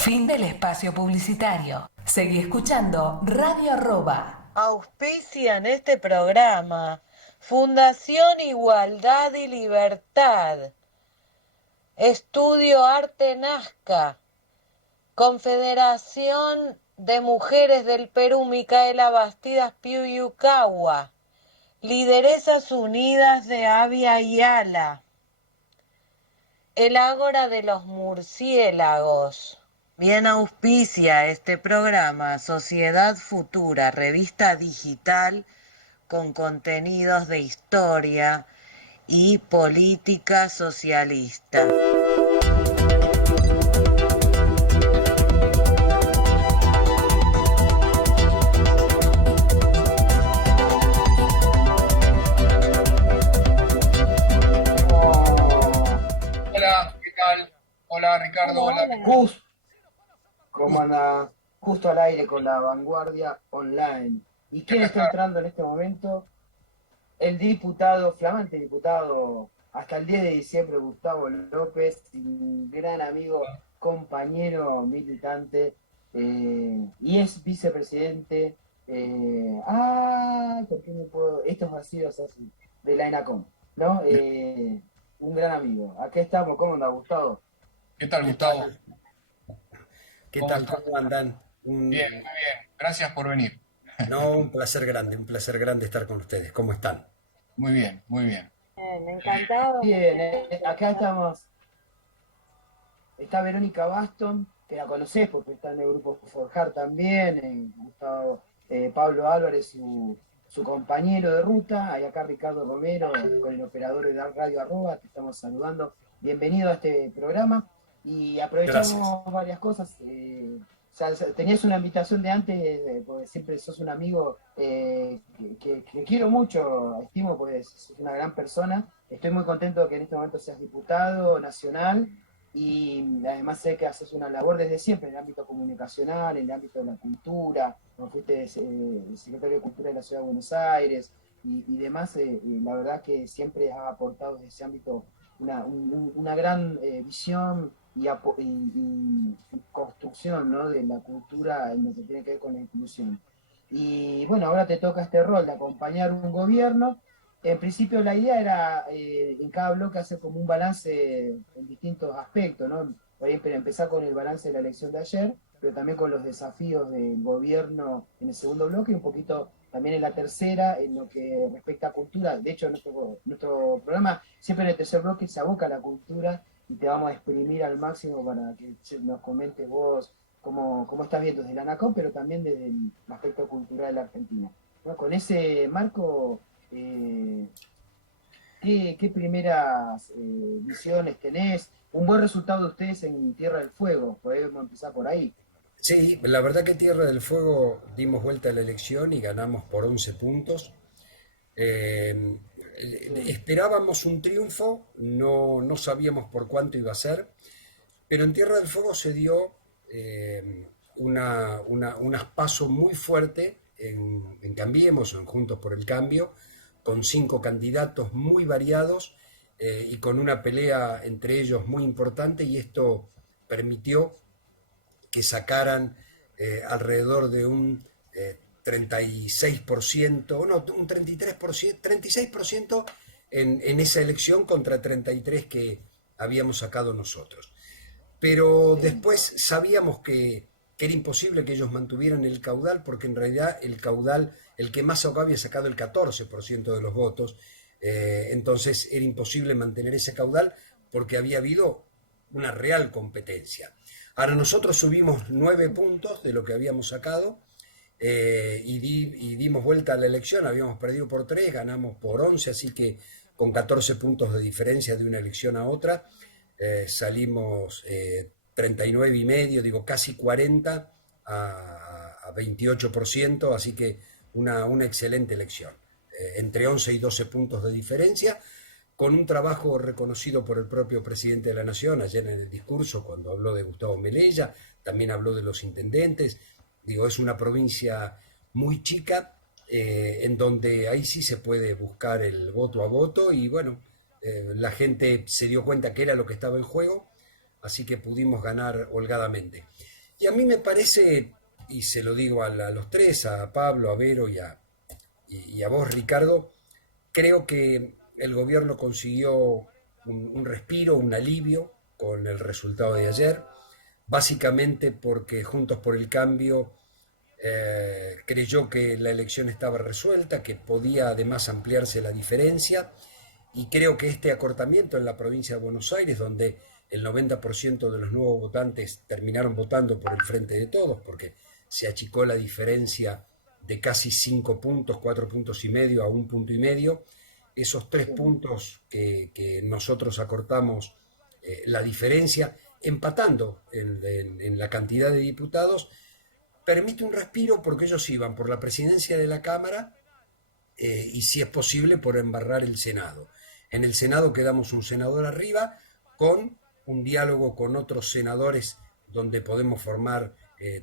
Fin del espacio publicitario. Seguí escuchando Radio Arroba. Auspician este programa Fundación Igualdad y Libertad, Estudio Arte Nazca, Confederación de Mujeres del Perú Micaela Bastidas Piuyucagua, Lideresas Unidas de Avia Yala, el Ágora de los Murciélagos. Bien auspicia este programa Sociedad Futura, revista digital con contenidos de historia y política socialista. Hola, ¿qué tal? Hola Ricardo, hola. Justo, ¿cómo anda? Justo al aire con La Vanguardia Online. ¿Y quién está entrando en este momento? El diputado, flamante diputado, hasta el 10 de diciembre, Gustavo López, un gran amigo, compañero militante, y es vicepresidente. ¿Por qué no puedo? Estos vacíos así, de la ENACOM, ¿no? Un gran amigo. Aquí estamos, ¿cómo anda, Gustavo? ¿Qué tal, Gustavo? ¿Qué ¿Cómo tal? estás? ¿Cómo andan? Bien, muy bien. Gracias por venir. No, un placer grande estar con ustedes. ¿Cómo están? Muy bien, muy bien. Encantado. Bien, acá estamos. Está Verónica Baston, que la conocés porque está en el grupo Forjar también, Gustavo, Pablo Álvarez, su compañero de ruta, hay acá Ricardo Romero, con el operador de Radio Arroba, te estamos saludando. Bienvenido a este programa y aprovechamos Gracias. varias cosas. Tenías una invitación de antes, porque siempre sos un amigo que quiero mucho, estimo, porque sos una gran persona. Estoy muy contento de que en este momento seas diputado nacional y además sé que haces una labor desde siempre en el ámbito comunicacional, en el ámbito de la cultura, como fuiste secretario de Cultura de la Ciudad de Buenos Aires y demás. Y la verdad que siempre has aportado desde ese ámbito una gran visión y construcción, ¿no?, de la cultura en lo que tiene que ver con la inclusión. Y bueno, ahora te toca este rol de acompañar un gobierno. En principio la idea era en cada bloque hacer como un balance en distintos aspectos, ¿no? Por ejemplo, empezar con el balance de la elección de ayer, pero también con los desafíos del gobierno en el segundo bloque y un poquito también en la tercera, en lo que respecta a cultura. De hecho, nuestro programa siempre en el tercer bloque se aboca a la cultura y te vamos a exprimir al máximo para que nos comentes vos cómo estás viendo desde la ANACOM, pero también desde el aspecto cultural de la Argentina. Bueno, con ese marco, ¿qué primeras visiones tenés? Un buen resultado de ustedes en Tierra del Fuego, podemos empezar por ahí. Sí, la verdad que Tierra del Fuego dimos vuelta a la elección y ganamos por 11 puntos. Eh, Sí. Esperábamos un triunfo, no sabíamos por cuánto iba a ser, pero en Tierra del Fuego se dio un paso muy fuerte en Cambiemos o en Juntos por el Cambio, con 5 candidatos muy variados y con una pelea entre ellos muy importante, y esto permitió que sacaran alrededor de un 36%, no, un 33%, 36% en esa elección contra 33% que habíamos sacado nosotros. Pero Sí. después sabíamos que era imposible que ellos mantuvieran el caudal, porque en realidad el caudal, el que más había sacado el 14% de los votos, entonces era imposible mantener ese caudal porque había habido una real competencia. Ahora nosotros subimos 9 puntos de lo que habíamos sacado y dimos vuelta a la elección, habíamos perdido por 3, ganamos por 11, así que con 14 puntos de diferencia de una elección a otra, salimos 39,5, digo casi 40 a 28%, así que una excelente elección, entre 11 y 12 puntos de diferencia, con un trabajo reconocido por el propio presidente de la Nación ayer en el discurso cuando habló de Gustavo Melella, también habló de los intendentes. Digo, es una provincia muy chica, en donde ahí sí se puede buscar el voto a voto y bueno, la gente se dio cuenta que era lo que estaba en juego, así que pudimos ganar holgadamente. Y a mí me parece, y se lo digo a los tres, a Pablo, a Vero y a vos, Ricardo, creo que el gobierno consiguió un respiro, un alivio con el resultado de ayer, básicamente porque Juntos por el Cambio creyó que la elección estaba resuelta, que podía además ampliarse la diferencia, y creo que este acortamiento en la provincia de Buenos Aires, donde el 90% de los nuevos votantes terminaron votando por el Frente de Todos, porque se achicó la diferencia de casi 5 puntos, 4 puntos y medio a 1,5 puntos, esos 3 Sí, puntos que nosotros acortamos la diferencia, empatando en la cantidad de diputados, permite un respiro porque ellos iban por la presidencia de la Cámara y si es posible por embarrar el Senado. En el Senado quedamos un senador arriba con un diálogo con otros senadores donde podemos formar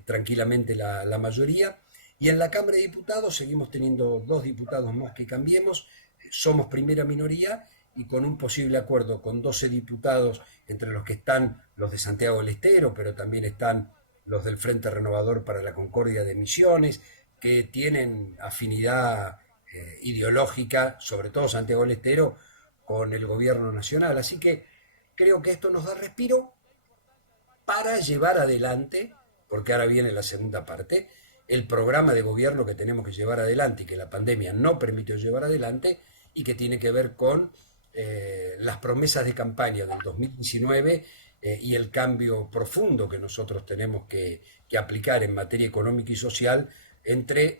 tranquilamente la mayoría. Y en la Cámara de Diputados seguimos teniendo 2 diputados más que Cambiemos, somos primera minoría y con un posible acuerdo con 12 diputados, entre los que están los de Santiago del Estero, pero también están los del Frente Renovador para la Concordia de Misiones, que tienen afinidad ideológica, sobre todo Santiago del Estero, con el gobierno nacional. Así que creo que esto nos da respiro para llevar adelante, porque ahora viene la segunda parte, el programa de gobierno que tenemos que llevar adelante y que la pandemia no permitió llevar adelante y que tiene que ver con las promesas de campaña del 2019 y el cambio profundo que nosotros tenemos que aplicar en materia económica y social entre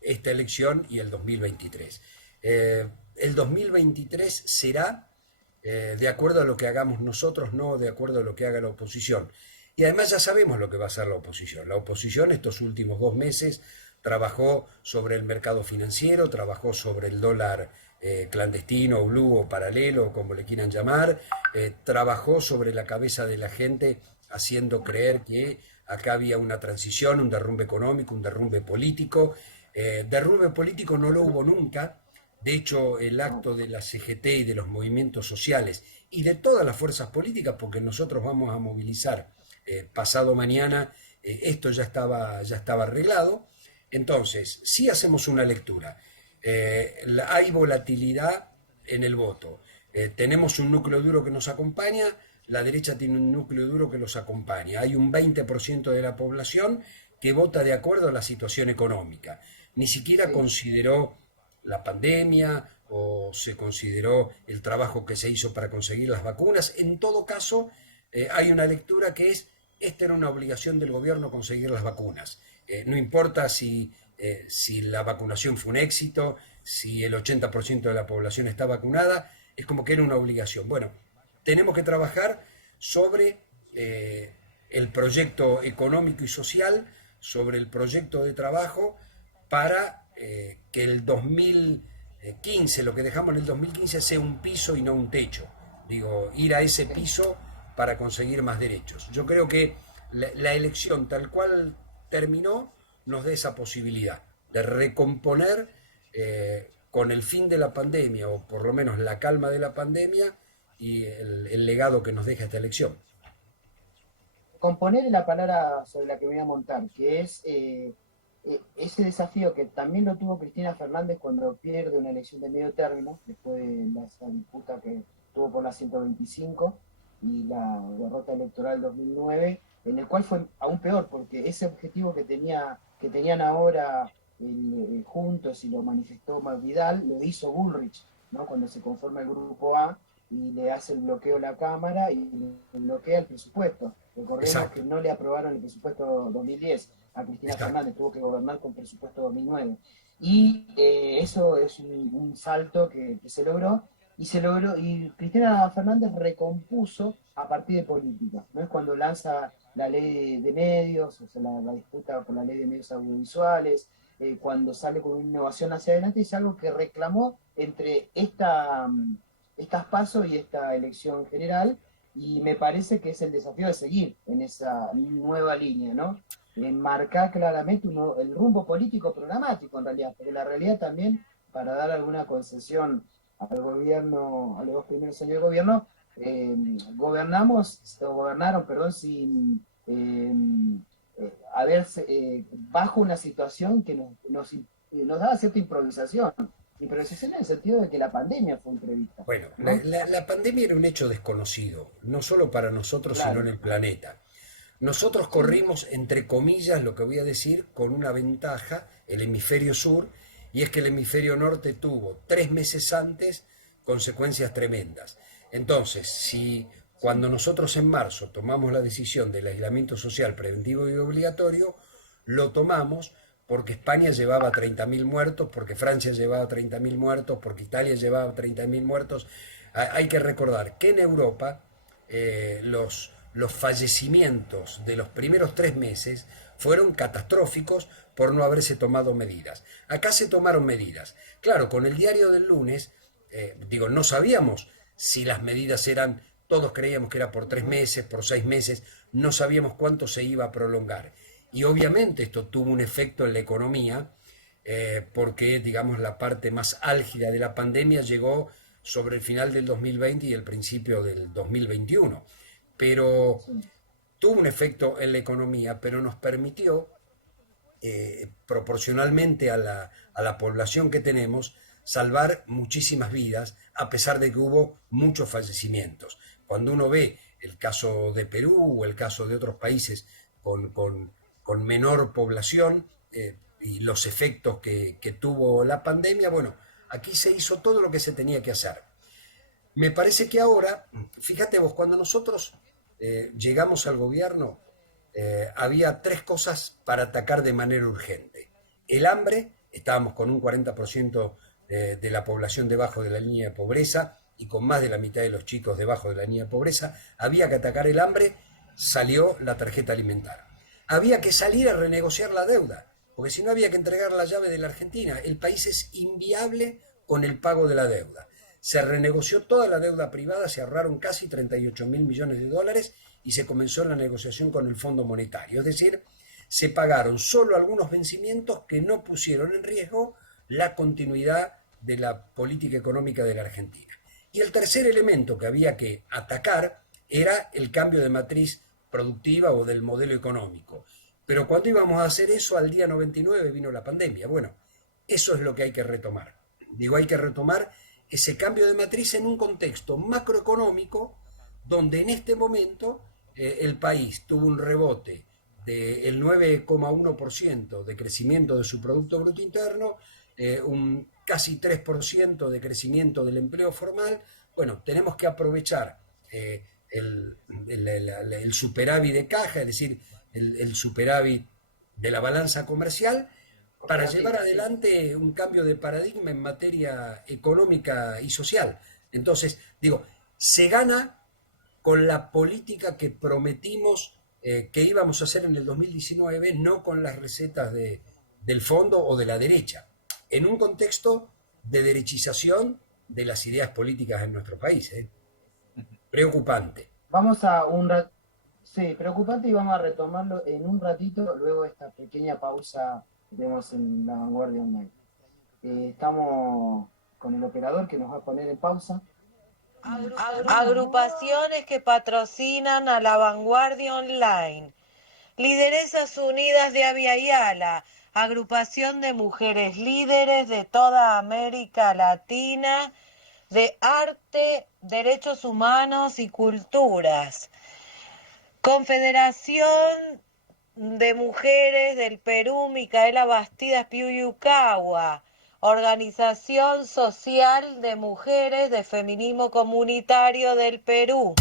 esta elección y el 2023. El 2023 será de acuerdo a lo que hagamos nosotros, no de acuerdo a lo que haga la oposición. Y además ya sabemos lo que va a hacer la oposición. La oposición estos últimos 2 meses trabajó sobre el mercado financiero, trabajó sobre el dólar clandestino, blue o paralelo, como le quieran llamar, trabajó sobre la cabeza de la gente haciendo creer que acá había una transición, un derrumbe económico, un derrumbe político. Derrumbe político no lo hubo nunca. De hecho, el acto de la CGT y de los movimientos sociales y de todas las fuerzas políticas, porque nosotros vamos a movilizar pasado mañana, esto ya estaba arreglado. Entonces, si hacemos una lectura, hay volatilidad en el voto, tenemos un núcleo duro que nos acompaña, la derecha tiene un núcleo duro que los acompaña, hay un 20% de la población que vota de acuerdo a la situación económica, ni siquiera sí. consideró la pandemia o se consideró el trabajo que se hizo para conseguir las vacunas. En todo caso, hay una lectura que es, esta era una obligación del gobierno conseguir las vacunas. No importa si la vacunación fue un éxito, si el 80% de la población está vacunada, es como que era una obligación. Bueno, tenemos que trabajar sobre el proyecto económico y social, sobre el proyecto de trabajo para que el 2015, lo que dejamos en el 2015, sea un piso y no un techo. Digo, ir a ese piso para conseguir más derechos. Yo creo que la elección tal cual terminó nos da esa posibilidad de recomponer con el fin de la pandemia, o por lo menos la calma de la pandemia, y el legado que nos deja esta elección. Componer es la palabra sobre la que voy a montar, que es ese desafío que también lo tuvo Cristina Fernández cuando pierde una elección de medio término, después de esa disputa que tuvo por la 125 y la derrota electoral 2009, en el cual fue aún peor, porque ese objetivo que tenían ahora juntos y lo manifestó Vidal, lo hizo Bullrich, ¿no? Cuando se conforma el grupo A y le hace el bloqueo a la Cámara y le bloquea el presupuesto. Recordemos Exacto, que no le aprobaron el presupuesto 2010 a Cristina exacto. Fernández, tuvo que gobernar con presupuesto 2009. Y eso es un salto que se logró, y Cristina Fernández recompuso a partir de política. No es cuando lanza la ley de medios, o sea, la disputa por la ley de medios audiovisuales, cuando sale con una innovación hacia adelante, es algo que reclamó entre estas pasos y esta elección general, y me parece que es el desafío de seguir en esa nueva línea, ¿no? Marcar claramente el rumbo político programático en realidad, porque la realidad también, para dar alguna concesión al gobierno, a los 2 primeros años de gobierno, gobernaron, perdón, sin a ver, bajo una situación que nos daba cierta improvisación. Improvisación en el sentido de que la pandemia fue imprevista. Bueno, ¿no? la pandemia era un hecho desconocido, no solo para nosotros, Claro. sino en el planeta. Nosotros corrimos, entre comillas, lo que voy a decir, con una ventaja, el hemisferio sur, y es que el hemisferio norte tuvo 3 meses antes consecuencias tremendas. Entonces, si cuando nosotros en marzo tomamos la decisión del aislamiento social preventivo y obligatorio, lo tomamos porque España llevaba 30.000 muertos, porque Francia llevaba 30.000 muertos, porque Italia llevaba 30.000 muertos. Hay que recordar que en Europa los fallecimientos de los primeros 3 meses fueron catastróficos por no haberse tomado medidas. Acá se tomaron medidas. Claro, con el diario del lunes, no sabíamos si las medidas eran, todos creíamos que era por 3 meses, por 6 meses, no sabíamos cuánto se iba a prolongar. Y obviamente esto tuvo un efecto en la economía, porque, digamos, la parte más álgida de la pandemia llegó sobre el final del 2020 y el principio del 2021. Pero tuvo un efecto en la economía, pero nos permitió, proporcionalmente a la población que tenemos, salvar muchísimas vidas, a pesar de que hubo muchos fallecimientos. Cuando uno ve el caso de Perú o el caso de otros países con menor población y los efectos que tuvo la pandemia, bueno, aquí se hizo todo lo que se tenía que hacer. Me parece que ahora, fíjate vos, cuando nosotros llegamos al gobierno, había 3 cosas para atacar de manera urgente. El hambre, estábamos con un 40% de la población debajo de la línea de pobreza y con más de la mitad de los chicos debajo de la línea de pobreza. Había que atacar el hambre, salió la tarjeta alimentaria. Había que salir a renegociar la deuda, porque si no había que entregar la llave de la Argentina. El país es inviable con el pago de la deuda. Se renegoció toda la deuda privada, se ahorraron casi 38.000 millones de dólares y se comenzó la negociación con el Fondo Monetario. Es decir, se pagaron solo algunos vencimientos que no pusieron en riesgo la continuidad de la política económica de la Argentina. Y el tercer elemento que había que atacar era el cambio de matriz productiva o del modelo económico. Pero cuando íbamos a hacer eso, al día 99 vino la pandemia. Bueno, eso es lo que hay que retomar. Hay que retomar ese cambio de matriz en un contexto macroeconómico donde en este momento el país tuvo un rebote del 9,1% de crecimiento de su Producto Bruto Interno, un casi 3% de crecimiento del empleo formal. Bueno, tenemos que aprovechar el superávit de caja, es decir, el superávit de la balanza comercial, para llevar adelante un cambio de paradigma en materia económica y social. Entonces, se gana con la política que prometimos que íbamos a hacer en el 2019, no con las recetas del fondo o de la derecha, en un contexto de derechización de las ideas políticas en nuestro país. Preocupante. Vamos a sí, preocupante, y vamos a retomarlo en un ratito, luego de esta pequeña pausa que tenemos en La Vanguardia Online. Estamos con el operador que nos va a poner en pausa. Agrupaciones que patrocinan a La Vanguardia Online. Lideresas Unidas de Abya Yala, agrupación de mujeres líderes de toda América Latina, de arte, derechos humanos y culturas. Confederación de Mujeres del Perú, Micaela Bastidas Piuyucagua. Organización Social de Mujeres de Feminismo Comunitario del Perú.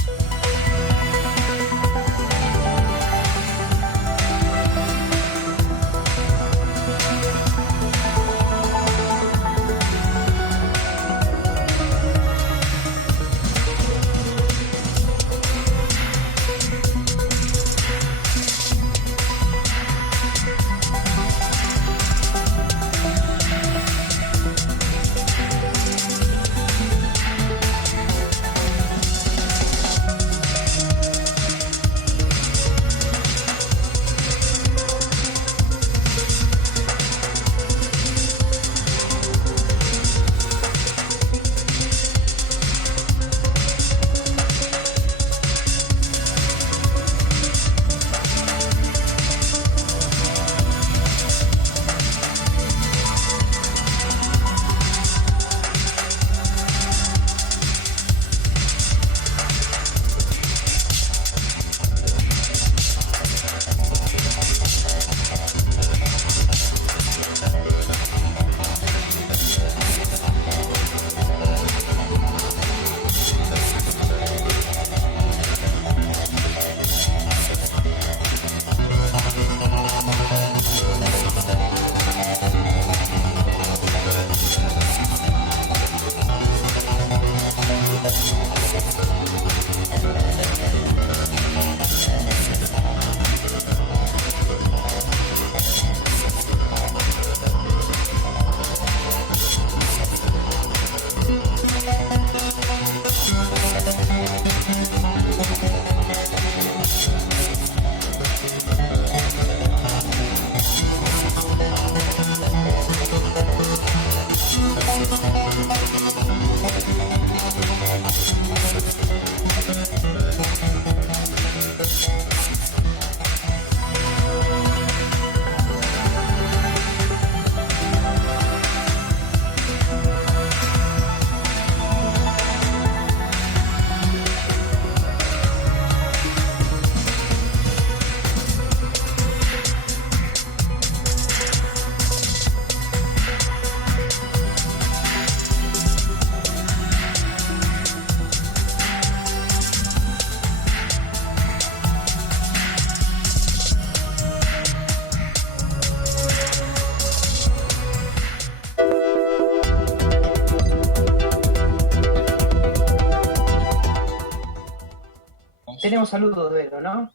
tenemos saludos, Vero, ¿no?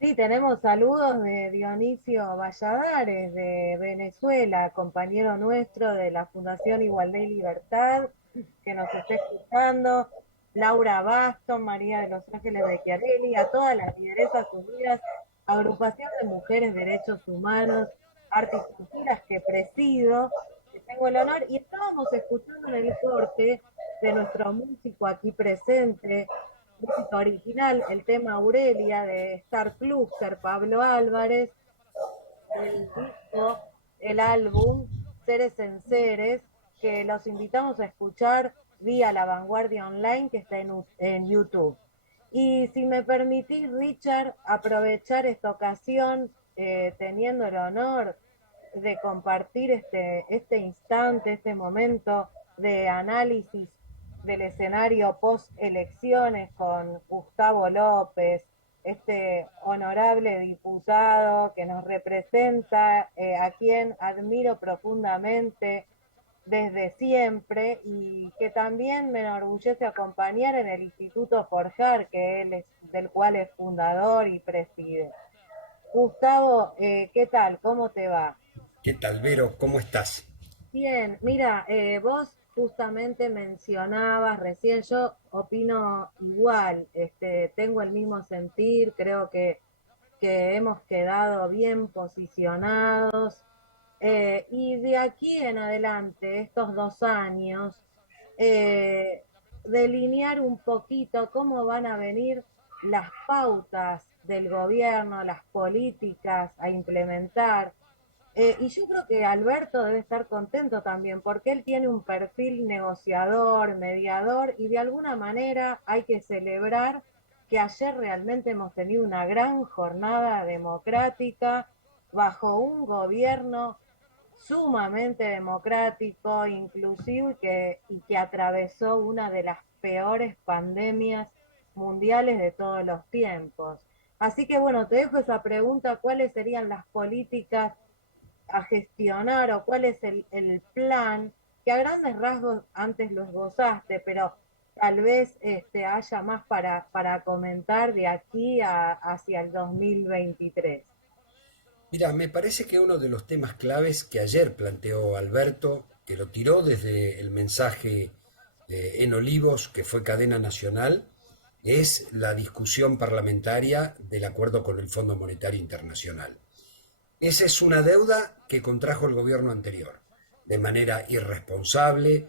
Sí, tenemos saludos de Dionisio Valladares de Venezuela, compañero nuestro de la Fundación Igualdad y Libertad, que nos está escuchando, Laura Baston, María de los Ángeles de Chiarelli, a todas las lideresas unidas, agrupación de mujeres derechos humanos, artes y culturas que presido, que tengo el honor, y estábamos escuchando en el corte de nuestro músico aquí presente, música original, el tema Aurelia de Star Cluster, Pablo Álvarez, el disco, el álbum Seres en Seres, que los invitamos a escuchar vía La Vanguardia Online, que está en YouTube. Y si me permitís, Richard, aprovechar esta ocasión, teniendo el honor de compartir este instante, este momento de análisis del escenario post-elecciones con Gustavo López, este honorable diputado que nos representa, a quien admiro profundamente desde siempre y que también me enorgullece acompañar en el Instituto Forjar, que él es, del cual es fundador y preside. Gustavo, ¿qué tal? ¿Cómo te va? ¿Qué tal, Vero? ¿Cómo estás? Bien, mira, vos justamente mencionabas recién, yo opino igual, tengo el mismo sentir, creo que hemos quedado bien posicionados, y de aquí en adelante, estos 2 años, delinear un poquito cómo van a venir las pautas del gobierno, las políticas a implementar. Y yo creo que Alberto debe estar contento también, porque él tiene un perfil negociador, mediador, y de alguna manera hay que celebrar que ayer realmente hemos tenido una gran jornada democrática bajo un gobierno sumamente democrático, inclusivo y que atravesó una de las peores pandemias mundiales de todos los tiempos. Así que bueno, te dejo esa pregunta, ¿cuáles serían las políticas a gestionar o cuál es el plan, que a grandes rasgos antes lo esbozaste, pero tal vez haya más para comentar de aquí hacia el 2023? Mira, me parece que uno de los temas claves que ayer planteó Alberto, que lo tiró desde el mensaje en Olivos, que fue cadena nacional, es la discusión parlamentaria del acuerdo con el Fondo Monetario Internacional. Esa es una deuda que contrajo el gobierno anterior, de manera irresponsable,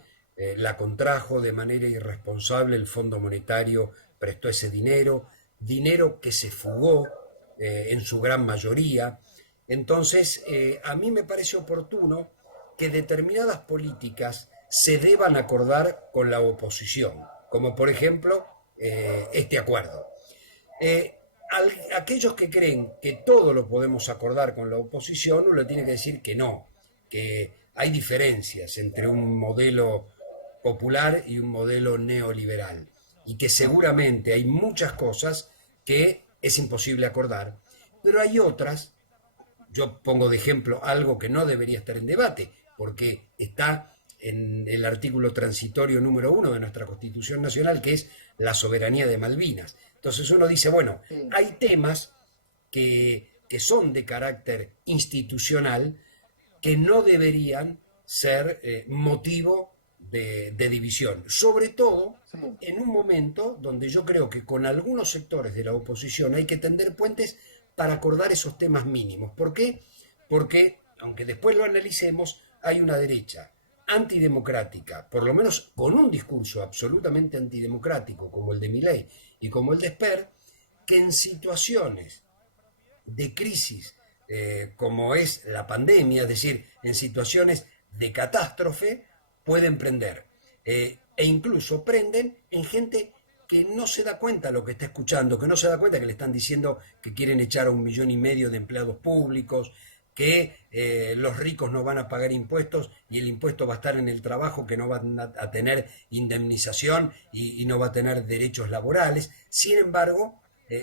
la contrajo de manera irresponsable, el Fondo Monetario prestó ese dinero que se fugó en su gran mayoría. Entonces, a mí me parece oportuno que determinadas políticas se deban acordar con la oposición, como por ejemplo este acuerdo. Aquellos que creen que todo lo podemos acordar con la oposición, uno tiene que decir que no, que hay diferencias entre un modelo popular y un modelo neoliberal, y que seguramente hay muchas cosas que es imposible acordar, pero hay otras. Yo pongo de ejemplo algo que no debería estar en debate, porque está en el artículo transitorio número 1 de nuestra Constitución Nacional, que es la soberanía de Malvinas. Entonces uno dice, bueno, hay temas que son de carácter institucional que no deberían ser motivo de división, sobre todo en un momento donde yo creo que con algunos sectores de la oposición hay que tender puentes para acordar esos temas mínimos. ¿Por qué? Porque, aunque después lo analicemos, hay una derecha antidemocrática, por lo menos con un discurso absolutamente antidemocrático, como el de Milei y como el de Esper, que en situaciones de crisis como es la pandemia, es decir, en situaciones de catástrofe, pueden prender. E incluso prenden en gente que no se da cuenta de lo que está escuchando, que no se da cuenta que le están diciendo que quieren echar a 1,5 millones de empleados públicos, que los ricos no van a pagar impuestos y el impuesto va a estar en el trabajo, que no van a tener indemnización y no va a tener derechos laborales. Sin embargo,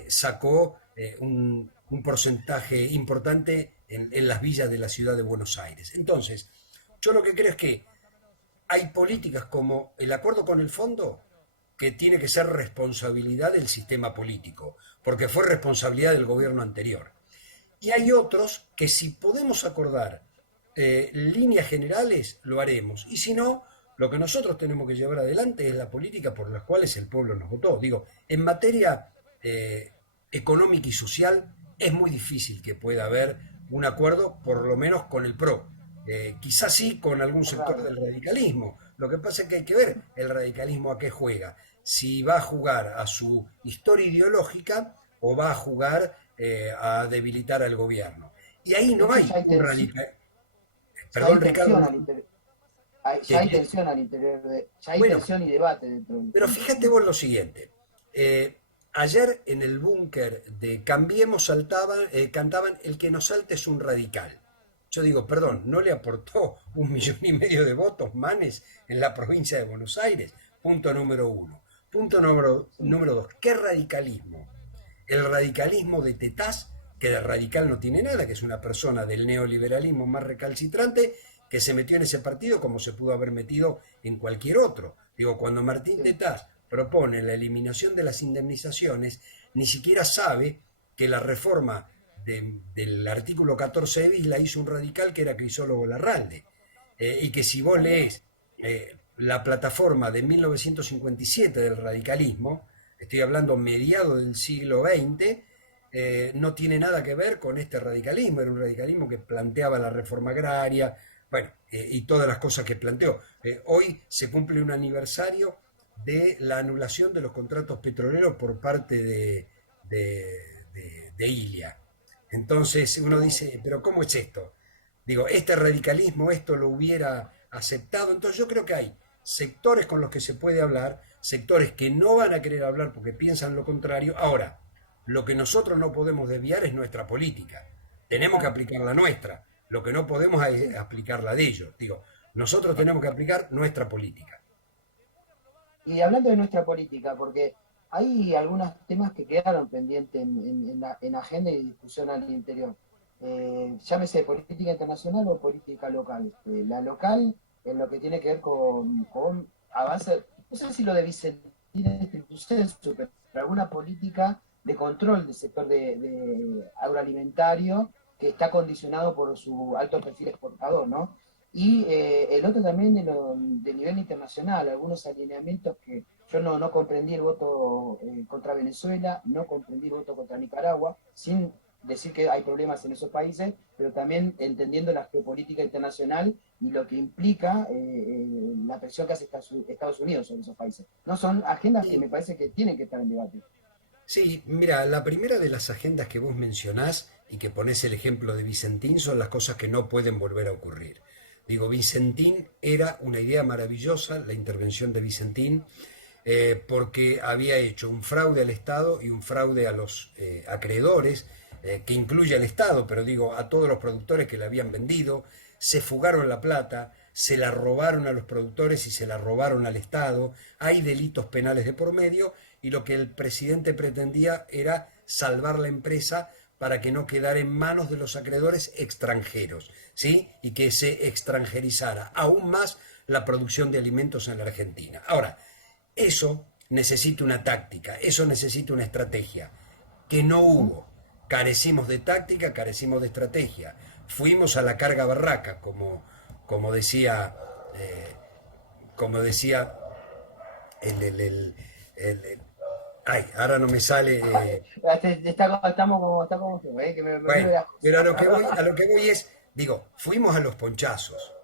sacó un porcentaje importante en las villas de la ciudad de Buenos Aires. Entonces, yo lo que creo es que hay políticas como el acuerdo con el fondo, que tiene que ser responsabilidad del sistema político, porque fue responsabilidad del gobierno anterior. Y hay otros que si podemos acordar líneas generales, lo haremos. Y si no, lo que nosotros tenemos que llevar adelante es la política por las cuales el pueblo nos votó. Digo, en materia económica y social es muy difícil que pueda haber un acuerdo, por lo menos con el PRO. Quizás sí con algún sector del radicalismo. Lo que pasa es que hay que ver el radicalismo a qué juega. Si va a jugar a su historia ideológica o va a jugar a debilitar al gobierno. Y ahí no hay un radical. Perdón, Ricardo. Ya hay tensión al interior, ya hay tensión y debate dentro del... Pero fíjate vos lo siguiente. Ayer en el búnker de Cambiemos cantaban "El que nos salte es un radical". Yo digo, perdón, ¿no le aportó 1,5 millones de votos Manes en la provincia de Buenos Aires? Punto número uno. Punto número dos. ¿Qué radicalismo? El radicalismo de Tetaz, que de radical no tiene nada, que es una persona del neoliberalismo más recalcitrante, que se metió en ese partido como se pudo haber metido en cualquier otro. Digo, cuando Martín Tetaz propone la eliminación de las indemnizaciones, ni siquiera sabe que la reforma del artículo 14 de bis la hizo un radical que era Crisólogo Larralde. Y que si vos lees la plataforma de 1957 del radicalismo, estoy hablando mediados del siglo XX, no tiene nada que ver con este radicalismo. Era un radicalismo que planteaba la reforma agraria, bueno, y todas las cosas que planteó. Hoy se cumple un aniversario de la anulación de los contratos petroleros por parte de Ilia. Entonces uno dice, pero ¿cómo es esto? Digo, este radicalismo esto lo hubiera aceptado. Entonces yo creo que hay sectores con los que se puede hablar, sectores que no van a querer hablar porque piensan lo contrario. Ahora, lo que nosotros no podemos desviar es nuestra política. Tenemos que aplicar la nuestra. Lo que no podemos es aplicar la de ellos. Digo, nosotros tenemos que aplicar nuestra política. Y hablando de nuestra política, porque hay algunos temas que quedaron pendientes en agenda y discusión al interior. Llámese política internacional o política local. La local, en lo que tiene que ver con avances, no sé si lo de Vicentín es pero alguna política de control del sector de agroalimentario que está condicionado por su alto perfil exportador, ¿no? Y el otro también de nivel internacional, algunos alineamientos que yo no comprendí el voto contra Venezuela, no comprendí el voto contra Nicaragua, sin decir que hay problemas en esos países, pero también entendiendo la geopolítica internacional y lo que implica la presión que hace Estados Unidos sobre esos países. No son agendas que me parece que tienen que estar en debate. Sí, mira, la primera de las agendas que vos mencionás y que ponés el ejemplo de Vicentín son las cosas que no pueden volver a ocurrir. Digo, Vicentín era una idea maravillosa, la intervención de Vicentín, porque había hecho un fraude al Estado y un fraude a los acreedores, que incluye al Estado, pero digo, a todos los productores que le habían vendido, se fugaron la plata, se la robaron a los productores y se la robaron al Estado, hay delitos penales de por medio, y lo que el presidente pretendía era salvar la empresa para que no quedara en manos de los acreedores extranjeros, ¿sí? Y que se extranjerizara aún más la producción de alimentos en la Argentina. Ahora, eso necesita una táctica, eso necesita una estrategia, que no hubo. Carecimos de táctica, carecimos de estrategia. Fuimos a la carga barraca, como decía el ay, ahora no me sale. Estamos como que bueno, pero a lo que voy es, digo, fuimos a los ponchazos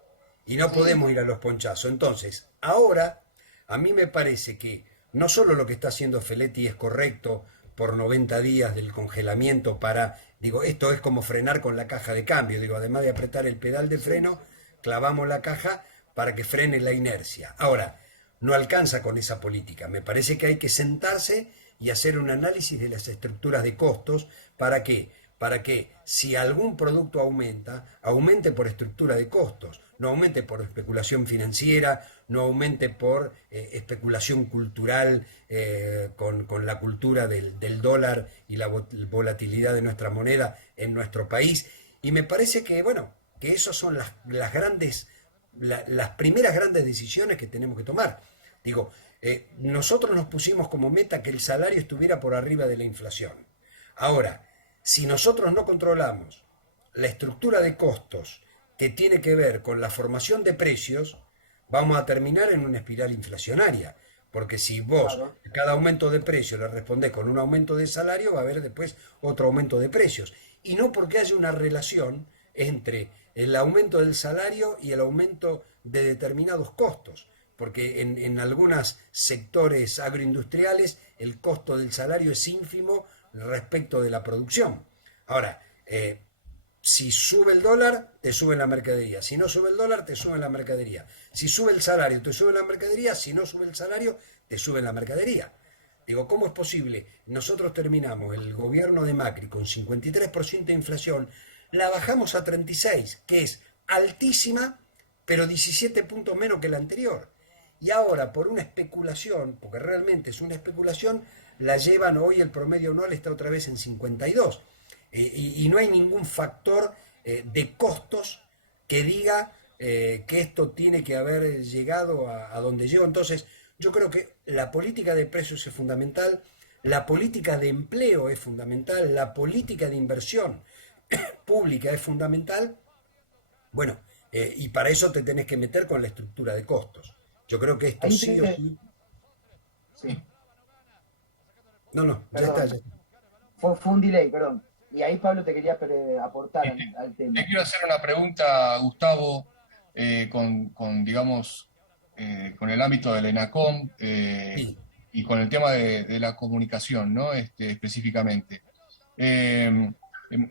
y no podemos ir a los ponchazos. Entonces, ahora a mí me parece que no solo lo que está haciendo Feletti es correcto por 90 días del congelamiento para, digo, esto es como frenar con la caja de cambio, digo, además de apretar el pedal de freno, clavamos la caja para que frene la inercia. Ahora, no alcanza con esa política. Me parece que hay que sentarse y hacer un análisis de las estructuras de costos. ¿Para qué? Para que si algún producto aumenta, aumente por estructura de costos, no aumente por especulación financiera, no aumente por especulación cultural con la cultura del dólar y la volatilidad de nuestra moneda en nuestro país. Y me parece que, bueno, que esas son las primeras grandes decisiones que tenemos que tomar. Digo, Nosotros nos pusimos como meta que el salario estuviera por arriba de la inflación. Ahora, si nosotros no controlamos la estructura de costos que tiene que ver con la formación de precios, vamos a terminar en una espiral inflacionaria. Porque si vos Claro. a cada aumento de precio le respondés con un aumento de salario, va a haber después otro aumento de precios. Y no porque haya una relación entre el aumento del salario y el aumento de determinados costos. Porque en algunos sectores agroindustriales el costo del salario es ínfimo respecto de la producción. Ahora, si sube el dólar, te sube la mercadería. Si no sube el dólar, te sube la mercadería. Si sube el salario, te sube la mercadería. Si no sube el salario, te sube la mercadería. Digo, ¿cómo es posible? Nosotros terminamos el gobierno de Macri con 53% de inflación, la bajamos a 36%, que es altísima, pero 17 puntos menos que la anterior. Y ahora, por una especulación, porque realmente es una especulación, la llevan hoy, el promedio anual está otra vez en 52. Y no hay ningún factor de costos que diga que esto tiene que haber llegado a donde llegó. Entonces, yo creo que la política de precios es fundamental, la política de empleo es fundamental, la política de inversión pública es fundamental. Bueno, y para eso te tenés que meter con la estructura de costos. Yo creo que esto Ahí sí o sí... sí, No, no, ya está, perdón. ya está. Fue un delay, perdón. Y ahí, Pablo, te quería aportar Este, al Te tema. quiero hacer una pregunta, Gustavo, digamos, con el ámbito del ENACOM Sí, y con el tema de la comunicación, ¿no? Específicamente. Eh,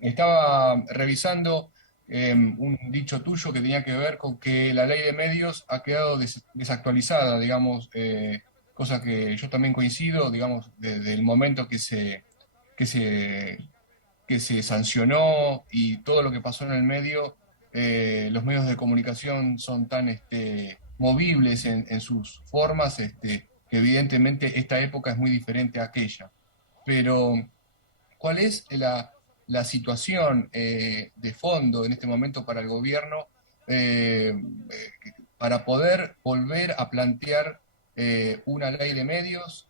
Estaba revisando un dicho tuyo que tenía que ver con que la ley de medios ha quedado desactualizada, digamos, cosa que yo también coincido, digamos, desde el momento que se que se sancionó y todo lo que pasó en el medio, los medios de comunicación son tan movibles en sus formas, que evidentemente esta época es muy diferente a aquella. Pero, ¿cuál es la situación de fondo en este momento para el gobierno para poder volver a plantear una ley de medios?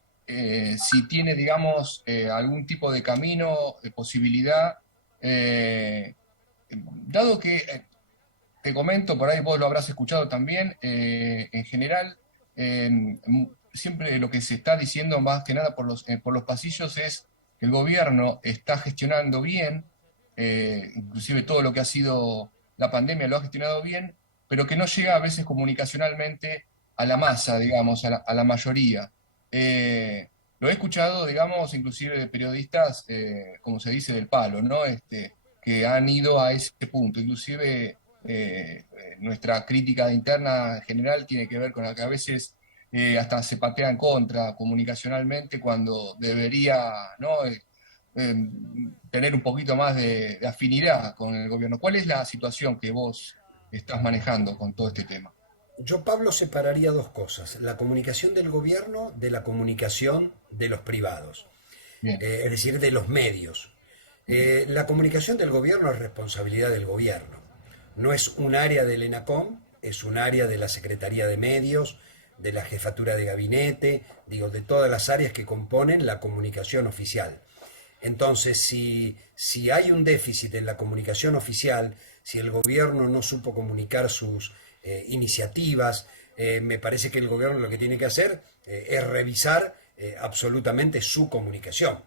Si tiene, digamos, algún tipo de camino, de posibilidad, eh, dado que, te comento, por ahí vos lo habrás escuchado también, en general, siempre lo que se está diciendo más que nada por los pasillos es que el gobierno está gestionando bien, inclusive todo lo que ha sido la pandemia lo ha gestionado bien, pero que no llega a veces comunicacionalmente a la masa, digamos, a la mayoría. Lo he escuchado, digamos, inclusive de periodistas, como se dice, del palo, ¿no? Que han ido a ese punto. Inclusive nuestra crítica interna en general tiene que ver con la que a veces hasta se patea en contra comunicacionalmente cuando debería, ¿no? Eh, Tener un poquito más de afinidad con el gobierno. ¿Cuál es la situación que vos estás manejando con todo este tema? yo, Pablo, separaría dos cosas, la comunicación del gobierno de la comunicación de los privados, Bien, es decir, de los medios. La comunicación del gobierno es responsabilidad del gobierno, no es un área del ENACOM, es un área de la Secretaría de Medios, de la Jefatura de Gabinete, digo, de todas las áreas que componen la comunicación oficial. Entonces, si hay un déficit en la comunicación oficial, si el gobierno no supo comunicar sus iniciativas, me parece que el gobierno lo que tiene que hacer es revisar absolutamente su comunicación,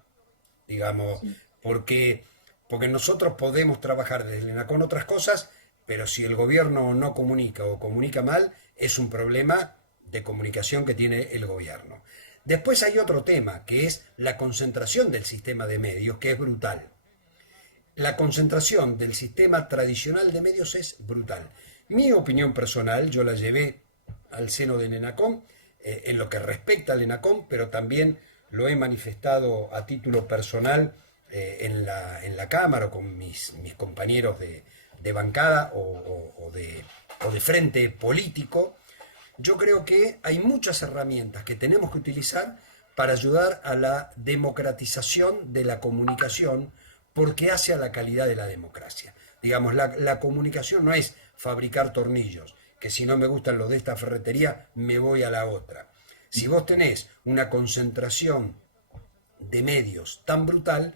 digamos, Sí. porque, porque nosotros podemos trabajar desde el ENACON otras cosas, pero si el gobierno no comunica o comunica mal, es un problema de comunicación que tiene el gobierno. Después hay otro tema, que es la concentración del sistema de medios, que es brutal. La concentración del sistema tradicional de medios es brutal. Mi opinión personal, yo la llevé al seno del ENACOM, en lo que respecta al ENACOM, pero también lo he manifestado a título personal en la Cámara con mis compañeros de bancada o de frente político. Yo creo que hay muchas herramientas que tenemos que utilizar para ayudar a la democratización de la comunicación porque hace a la calidad de la democracia. Digamos, la comunicación no es fabricar tornillos, que si no me gustan los de esta ferretería me voy a la otra, Si vos tenés una concentración de medios tan brutal,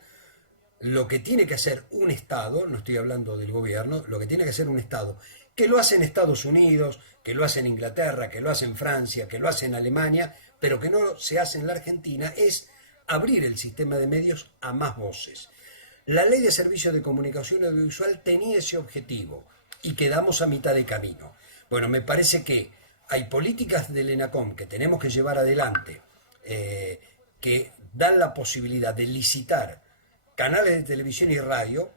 lo que tiene que hacer un Estado, no estoy hablando del gobierno, lo que tiene que hacer un Estado, que lo hace en Estados Unidos, que lo hace en Inglaterra, que lo hace en Francia, que lo hace en Alemania, pero que no se hace en la Argentina, es abrir el sistema de medios a más voces. La Ley de Servicios de Comunicación Audiovisual tenía ese objetivo y quedamos a mitad de camino. Bueno, me parece que hay políticas del ENACOM que tenemos que llevar adelante, que dan la posibilidad de licitar canales de televisión y radio,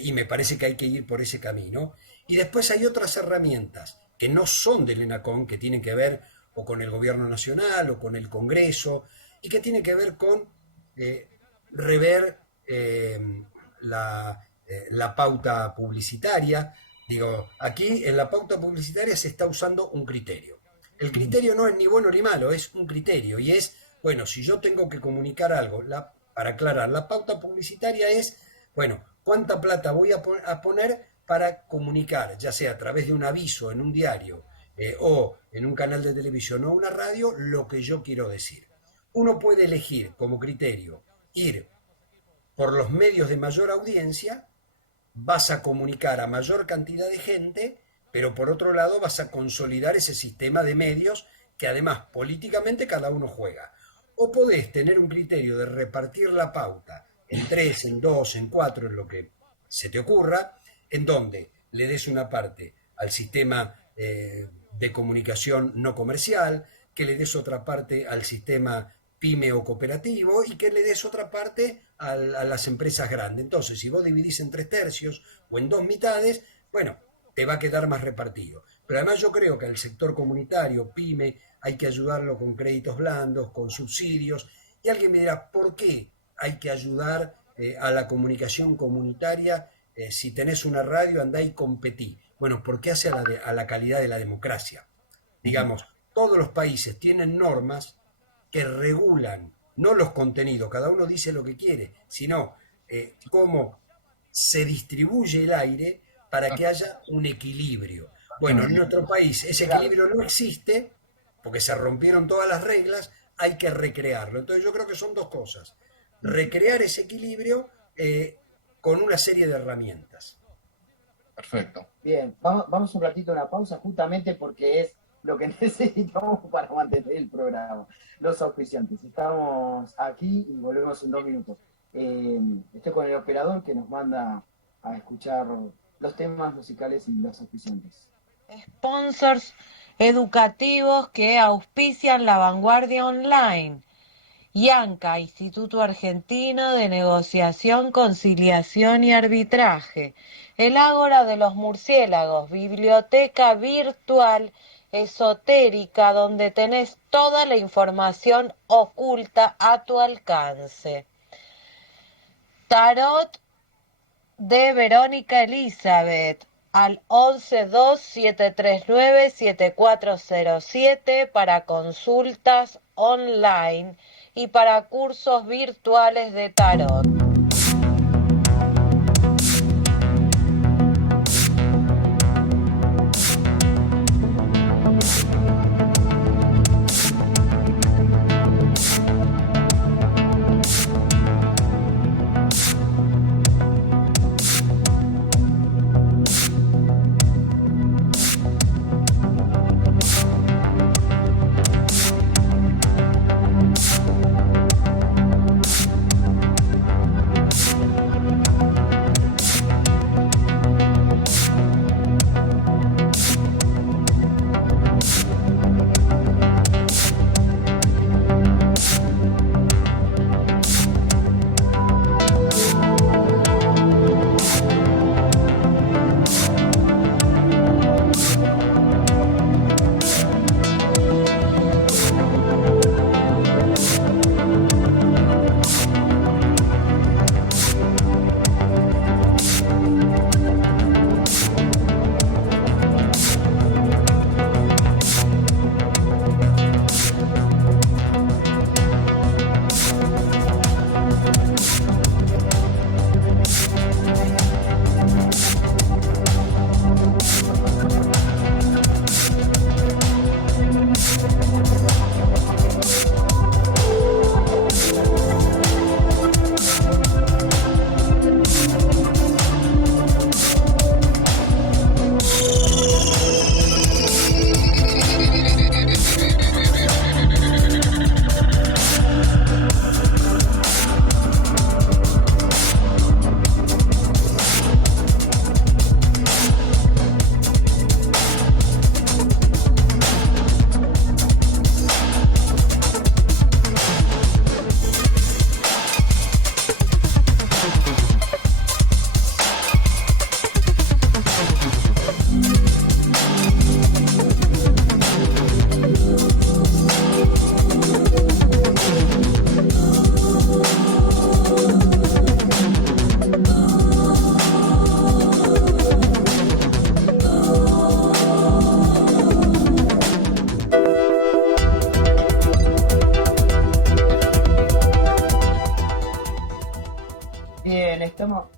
y me parece que hay que ir por ese camino. Y después hay otras herramientas que no son del ENACOM, que tienen que ver o con el gobierno nacional o con el Congreso, y que tienen que ver con rever la pauta publicitaria. Digo, aquí en la pauta publicitaria se está usando un criterio. El criterio no es ni bueno ni malo, es un criterio, y es, bueno, si yo tengo que comunicar algo, para aclarar, la pauta publicitaria es, bueno, ¿cuánta plata voy a poner para comunicar, ya sea a través de un aviso en un diario o en un canal de televisión o una radio, lo que yo quiero decir? Uno puede elegir como criterio ir por los medios de mayor audiencia, vas a comunicar a mayor cantidad de gente, pero por otro lado vas a consolidar ese sistema de medios que además políticamente cada uno juega. O podés tener un criterio de repartir la pauta en 3, en 2, en 4, en lo que se te ocurra, en donde le des una parte al sistema de comunicación no comercial, que le des otra parte al sistema pyme o cooperativo y que le des otra parte a las empresas grandes. Entonces, si vos dividís en 3/3 o en 2 mitades, bueno, te va a quedar más repartido. Pero además yo creo que al sector comunitario, pyme, hay que ayudarlo con créditos blandos, con subsidios. Y alguien me dirá, ¿por qué hay que ayudar a la comunicación comunitaria? Si tenés una radio, andá y competí. Bueno, porque hace a la calidad de la democracia. Digamos, todos los países tienen normas que regulan, no los contenidos, cada uno dice lo que quiere, sino cómo se distribuye el aire para que haya un equilibrio. Bueno, en nuestro país ese equilibrio no existe, porque se rompieron todas las reglas, hay que recrearlo. Entonces yo creo que son dos cosas. Recrear ese equilibrio con una serie de herramientas. Perfecto. Bien, vamos un ratito a una pausa, justamente porque es lo que necesitamos para mantener el programa. Los auspiciantes. Estamos aquí y volvemos en 2 minutos. Estoy con el operador que nos manda a escuchar los temas musicales y los auspiciantes. Sponsors educativos que auspician La Vanguardia Online. IANCA, Instituto Argentino de Negociación, Conciliación y Arbitraje. El Ágora de los Murciélagos, biblioteca virtual esotérica donde tenés toda la información oculta a tu alcance. Tarot de Verónica Elizabeth al 1127397407 para consultas online y para cursos virtuales de tarot.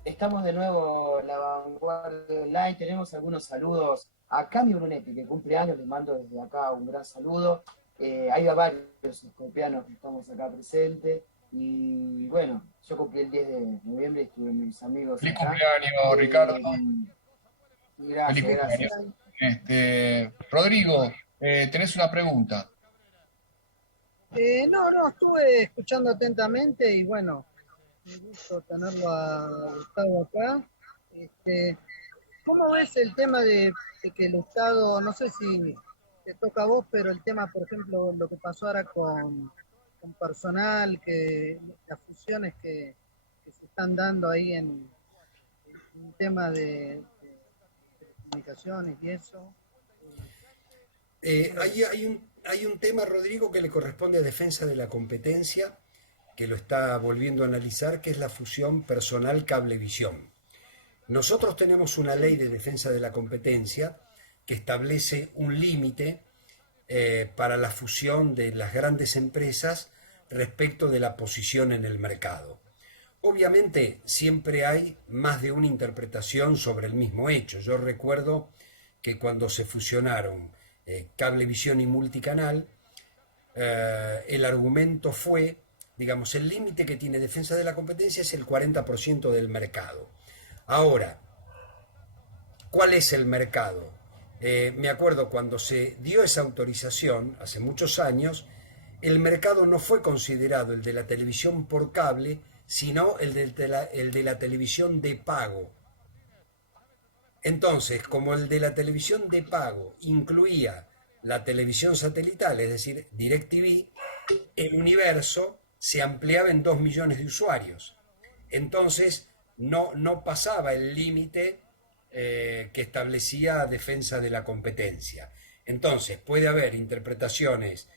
estamos de nuevo en La Vanguardia Online. Tenemos algunos saludos a Cami Brunetti, que cumple años. Les mando desde acá un gran saludo. Hay varios escorpianos que estamos acá presentes. Y bueno, yo cumplí el 10 de noviembre y estuve con mis amigos Feliz acá. cumpleaños, Ricardo. Y Feliz gracias, cumpleaños. gracias. Rodrigo, tenés una pregunta. No, estuve escuchando atentamente y bueno, un gusto tenerlo a Gustavo acá. ¿Cómo ves el tema de que el Estado, no sé si te toca a vos, pero el tema, por ejemplo, lo que pasó ahora con personal, que las fusiones que se están dando ahí en un tema de comunicaciones y eso? Hay un tema, Rodrigo, que le corresponde a Defensa de la Competencia, que lo está volviendo a analizar, que es la fusión personal Cablevisión. Nosotros tenemos una ley de defensa de la competencia que establece un límite para la fusión de las grandes empresas respecto de la posición en el mercado. Obviamente siempre hay más de una interpretación sobre el mismo hecho. Yo recuerdo que cuando se fusionaron Cablevisión y Multicanal, el argumento fue, digamos, el límite que tiene Defensa de la Competencia es el 40% del mercado. Ahora, ¿cuál es el mercado? Me acuerdo cuando se dio esa autorización, hace muchos años, el mercado no fue considerado el de la televisión por cable, sino el de la televisión de pago. Entonces, como el de la televisión de pago incluía la televisión satelital, es decir, DirecTV, el universo se ampliaba en 2 millones de usuarios. Entonces, no pasaba el límite que establecía Defensa de la Competencia. Entonces, puede haber interpretaciones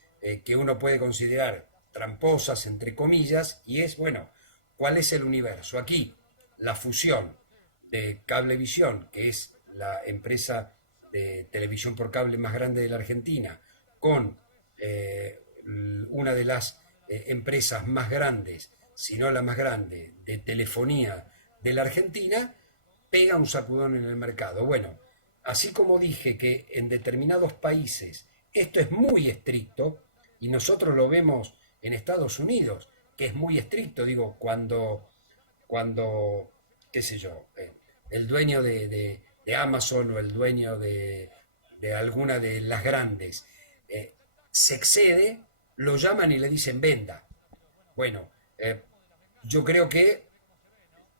que uno puede considerar tramposas, entre comillas, y es, bueno, ¿cuál es el universo? Aquí, la fusión de Cablevisión, que es la empresa de televisión por cable más grande de la Argentina, con una de las empresas más grandes, si no la más grande, de telefonía de la Argentina, pega un sacudón en el mercado. Bueno, así como dije que en determinados países esto es muy estricto, y nosotros lo vemos en Estados Unidos, que es muy estricto, digo, cuando qué sé yo, el dueño de Amazon o el dueño de alguna de las grandes se excede, lo llaman y le dicen venda. Bueno, yo creo que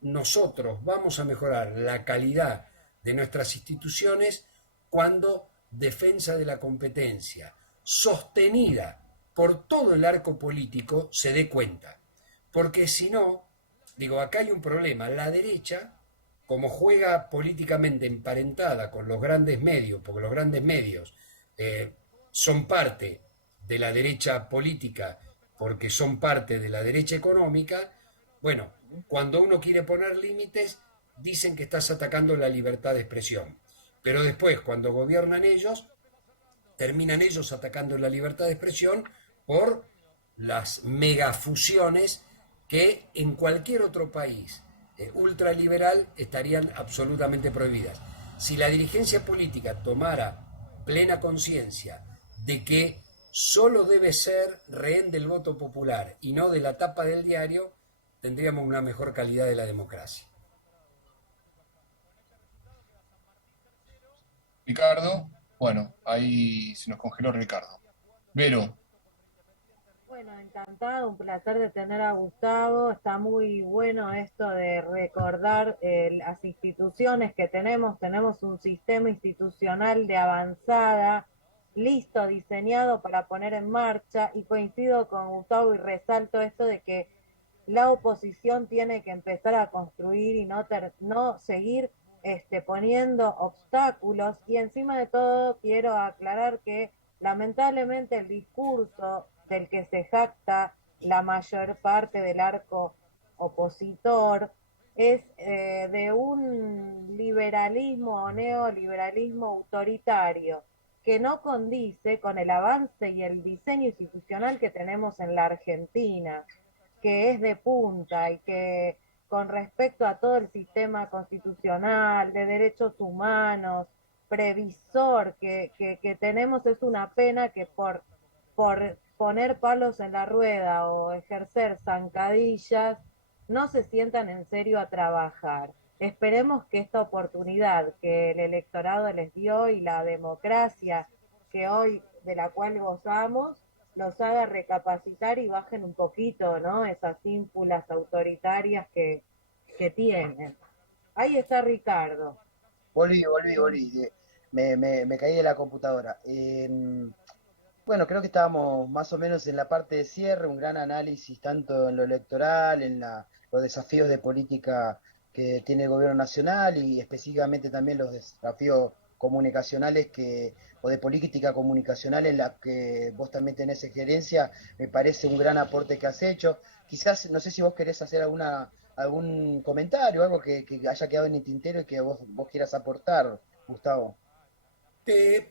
nosotros vamos a mejorar la calidad de nuestras instituciones cuando Defensa de la Competencia, sostenida por todo el arco político, se dé cuenta. Porque si no, digo, acá hay un problema. La derecha, como juega políticamente emparentada con los grandes medios, porque los grandes medios son parte de la derecha política, porque son parte de la derecha económica, bueno, cuando uno quiere poner límites, dicen que estás atacando la libertad de expresión. Pero después, cuando gobiernan ellos, terminan ellos atacando la libertad de expresión por las megafusiones que en cualquier otro país ultraliberal estarían absolutamente prohibidas. Si la dirigencia política tomara plena conciencia de que solo debe ser rehén del voto popular y no de la tapa del diario, tendríamos una mejor calidad de la democracia. Ricardo, bueno, ahí se nos congeló Ricardo. Vero. Bueno, encantado, un placer de tener a Gustavo. Está muy bueno esto de recordar las instituciones que tenemos. Tenemos un sistema institucional de avanzada, listo, diseñado para poner en marcha, y coincido con Gustavo y resalto esto de que la oposición tiene que empezar a construir y no seguir poniendo obstáculos. Y encima de todo quiero aclarar que lamentablemente el discurso del que se jacta la mayor parte del arco opositor es de un liberalismo o neoliberalismo autoritario que no condice con el avance y el diseño institucional que tenemos en la Argentina, que es de punta y que con respecto a todo el sistema constitucional, de derechos humanos, previsor que tenemos, es una pena que por poner palos en la rueda o ejercer zancadillas no se sientan en serio a trabajar. Esperemos que esta oportunidad que el electorado les dio y la democracia que hoy de la cual gozamos los haga recapacitar y bajen un poquito, ¿no? Esas ínfulas autoritarias que tienen. Ahí está Ricardo. Volví. Me caí de la computadora. Bueno, creo que estábamos más o menos en la parte de cierre, un gran análisis tanto en lo electoral, los desafíos de política que tiene el gobierno nacional y específicamente también los desafíos comunicacionales o de política comunicacional en la que vos también tenés experiencia. Me parece un gran aporte que has hecho. Quizás, no sé si vos querés hacer algún comentario, algo que haya quedado en el tintero y que vos quieras aportar, Gustavo.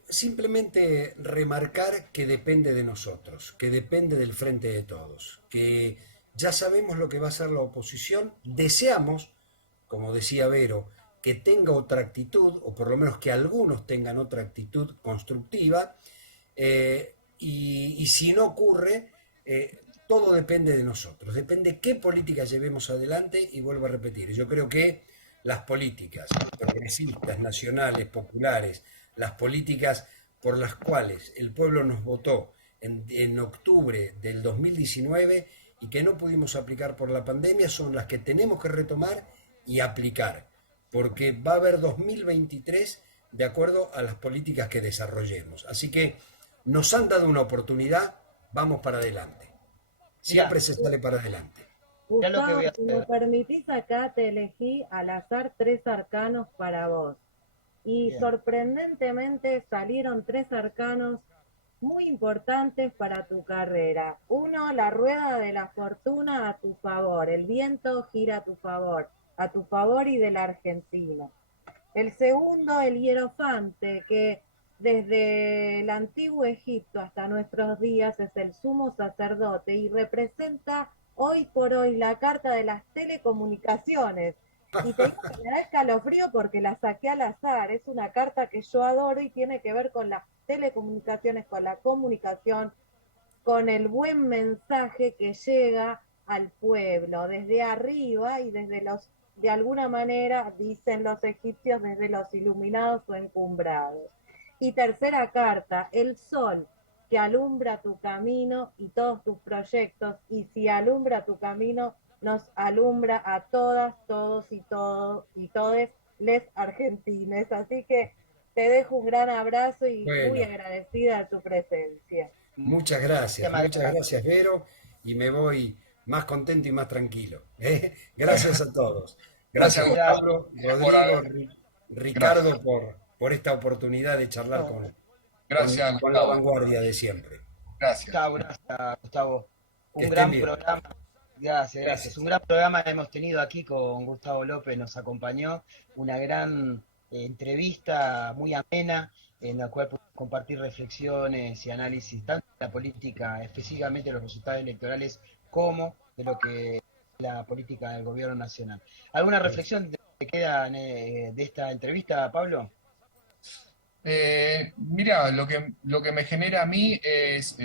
Simplemente remarcar que depende de nosotros, que depende del frente de todos, que ya sabemos lo que va a ser la oposición, deseamos, como decía Vero, que tenga otra actitud, o por lo menos que algunos tengan otra actitud constructiva, y si no ocurre, todo depende de nosotros, depende qué política llevemos adelante, y vuelvo a repetir, yo creo que las políticas progresistas, nacionales, populares, las políticas por las cuales el pueblo nos votó en octubre del 2019 y que no pudimos aplicar por la pandemia son las que tenemos que retomar y aplicar, porque va a haber 2023 de acuerdo a las políticas que desarrollemos. Así que nos han dado una oportunidad, vamos para adelante. Siempre se sale para adelante. Gustavo, si me permitís, acá te elegí al azar 3 arcanos para vos. Y bien, sorprendentemente salieron 3 arcanos muy importantes para tu carrera. Uno, la rueda de la fortuna a tu favor, el viento gira a tu favor y del argentino. El segundo, el hierofante, que desde el antiguo Egipto hasta nuestros días es el sumo sacerdote y representa hoy por hoy la carta de las telecomunicaciones. Y te digo que me da escalofrío porque la saqué al azar. Es una carta que yo adoro y tiene que ver con las telecomunicaciones, con la comunicación, con el buen mensaje que llega al pueblo desde arriba y desde de alguna manera, dicen los egipcios, desde los iluminados o encumbrados. Y tercera carta, el sol que alumbra tu camino y todos tus proyectos, y si alumbra tu camino, nos alumbra a todas, todos y todes les argentines. Así que te dejo un gran abrazo y muy agradecida de tu presencia. Muchas gracias, Vero, y me voy más contento y más tranquilo. Gracias a todos. Gracias Pablo, Rodrigo, Ricardo por esta oportunidad de charlar con la vanguardia de siempre. Gracias, Gustavo. Un gran programa. Gracias. Un gran programa hemos tenido aquí con Gustavo López, nos acompañó, una gran entrevista muy amena, en la cual pudimos compartir reflexiones y análisis tanto de la política, específicamente de los resultados electorales, como de lo que es la política del gobierno nacional. ¿Alguna reflexión te queda de esta entrevista, Pablo? Mira, lo que me genera a mí es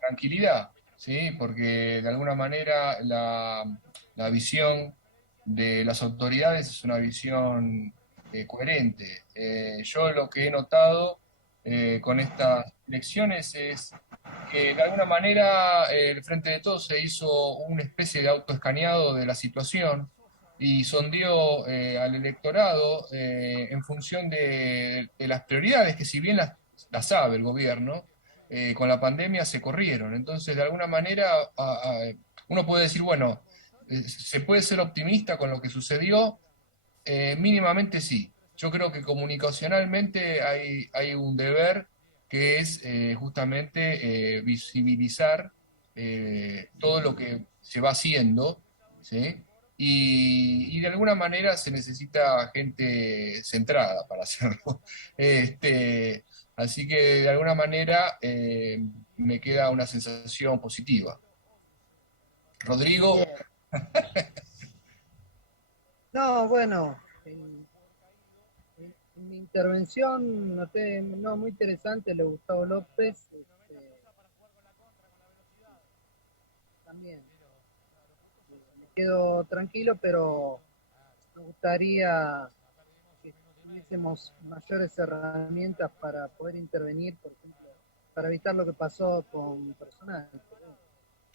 tranquilidad, ¿sí? Porque de alguna manera la visión de las autoridades es una visión coherente. Yo lo que he notado con estas elecciones es que de alguna manera el Frente de Todos se hizo una especie de autoescaneado de la situación y sondeó al electorado en función de las prioridades que si bien las sabe el gobierno, con la pandemia se corrieron. Entonces, de alguna manera, uno puede decir, bueno, se puede ser optimista con lo que sucedió, mínimamente sí. Yo creo que comunicacionalmente hay un deber que es justamente visibilizar todo lo que se va haciendo, ¿sí? Y de alguna manera se necesita gente centrada para hacerlo. Así que de alguna manera me queda una sensación positiva. Rodrigo. No, bueno, en mi intervención noté, no, muy interesante, lo de Gustavo López, también me quedo tranquilo, pero me gustaría que tuviésemos mayores herramientas para poder intervenir, por ejemplo, para evitar lo que pasó con personal.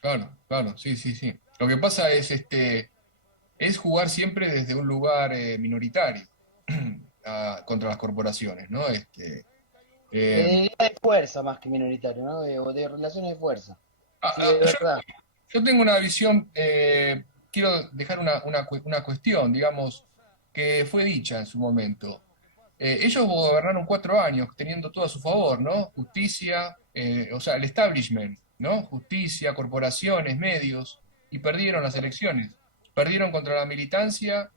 Claro, claro, sí, sí, sí. Lo que pasa es jugar siempre desde un lugar minoritario contra las corporaciones, ¿no? Eh, De fuerza más que minoritario, ¿no? O de relaciones de fuerza. Sí, ah, es verdad. yo tengo una visión, quiero dejar una cuestión, digamos, que fue dicha en su momento. Ellos gobernaron 4 años teniendo todo a su favor, ¿no? Justicia, o sea, el establishment, ¿no? Justicia, corporaciones, medios, y perdieron las elecciones. Perdieron contra la militancia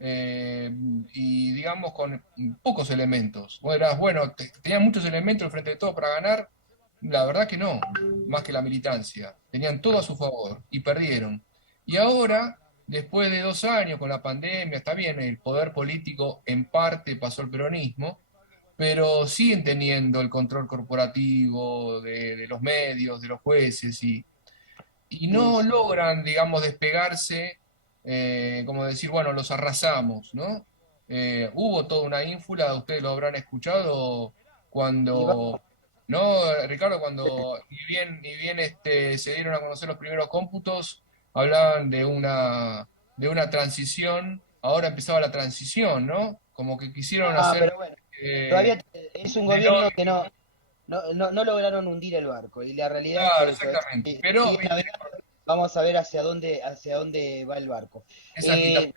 y, digamos, con pocos elementos. Vos dirás, bueno, tenían muchos elementos al frente de todo para ganar. La verdad que no, más que la militancia. Tenían todo a su favor y perdieron. Y ahora, después de 2 años con la pandemia, está bien, el poder político en parte pasó al peronismo, pero siguen teniendo el control corporativo de los medios, de los jueces, y Sí, no sí. logran, digamos, despegarse, como decir, bueno, los arrasamos, ¿no? Hubo toda una ínfula, ustedes lo habrán escuchado Y vamos, cuando, ¿no, Ricardo? Cuando ni bien se dieron a conocer los primeros cómputos, hablaban de una transición, ahora empezaba la transición, ¿no? Como que quisieron hacer pero bueno, eh, todavía es un de no, gobierno que no lograron hundir el barco. Y la realidad es claro, que exactamente, todavía pero siguen navegando. Vamos a ver hacia dónde va el barco. esa agitación.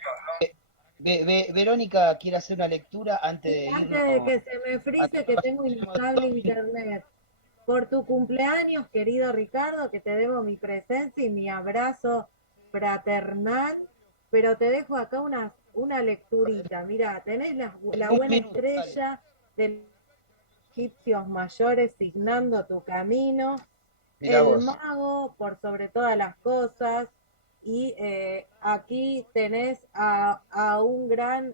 Verónica quiere hacer una lectura antes de Antes de irnos. que se me Antes frise, de que tengo tenemos inestable 2 minutos. internet. Por tu cumpleaños, querido Ricardo, que te debo mi presencia y mi abrazo fraternal, pero te dejo acá una lecturita. Mirá, tenés la Un buena minuto, dale. estrella de los egipcios mayores signando tu camino, Mirá el vos. mago por sobre todas las cosas, y aquí tenés a un gran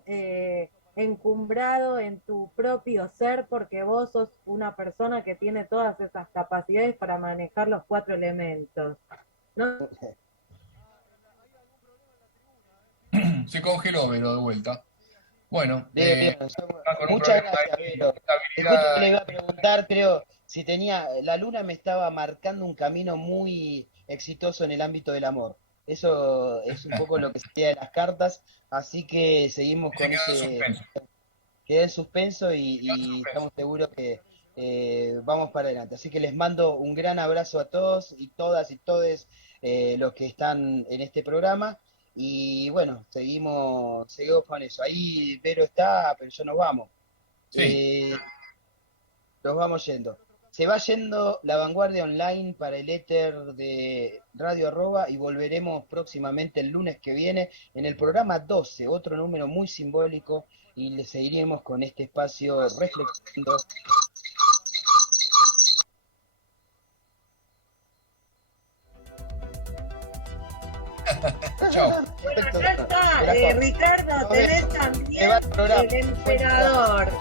encumbrado en tu propio ser, porque vos sos una persona que tiene todas esas capacidades para manejar los 4 elementos, ¿no? Se congeló, Vero, de vuelta. Bueno, Bien, bien. está con un Muchas problema gracias, de Vero. Justo te estabilidad. le iba a preguntar, creo, si la luna me estaba marcando un camino muy exitoso en el ámbito del amor. Eso es un poco lo que sería de las cartas, así que seguimos Se con quedó en ese, suspenso. queda en suspenso Quedó en y suspenso. estamos seguros que vamos para adelante. Así que les mando un gran abrazo a todos y todas y todes los que están en este programa. Y bueno, seguimos con eso. Ahí Vero está, pero ya nos vamos. Sí, Eh, nos vamos yendo. Se va yendo La Vanguardia Online para el éter de Radio Arroba y volveremos próximamente el lunes que viene en el programa 12, otro número muy simbólico, y le seguiremos con este espacio reflexionando. chao. Bueno, Efecto acá está, de la Ricardo, Nos tenés vemos. Se también va el programa. el emperador.